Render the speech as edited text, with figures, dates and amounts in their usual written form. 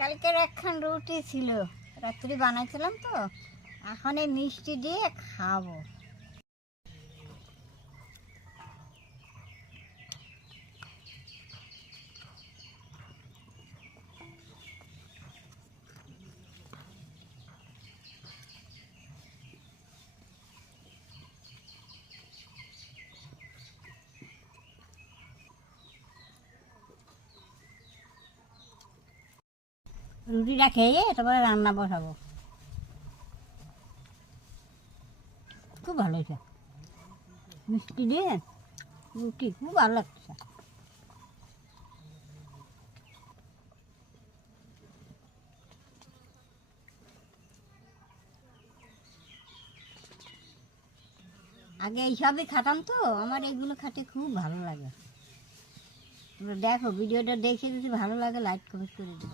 কালকের একখান রুটি ছিল, রাত্রি বানাইছিলাম তো, এখন এই মিষ্টি দিয়ে খাবো। রুটিটা খেয়ে তারপরে রান্না বসাবো। খুব ভালো হয়েছে, মিষ্টি দিয়ে রুটি খুব ভালো লাগছে। আগে এইসবই খাতাম তো, আমার এইগুলো খেতে খুব ভালো লাগে। তোমরা দেখো, ভিডিওটা দেখে যদি ভালো লাগে লাইক কমেন্ট করে দিও।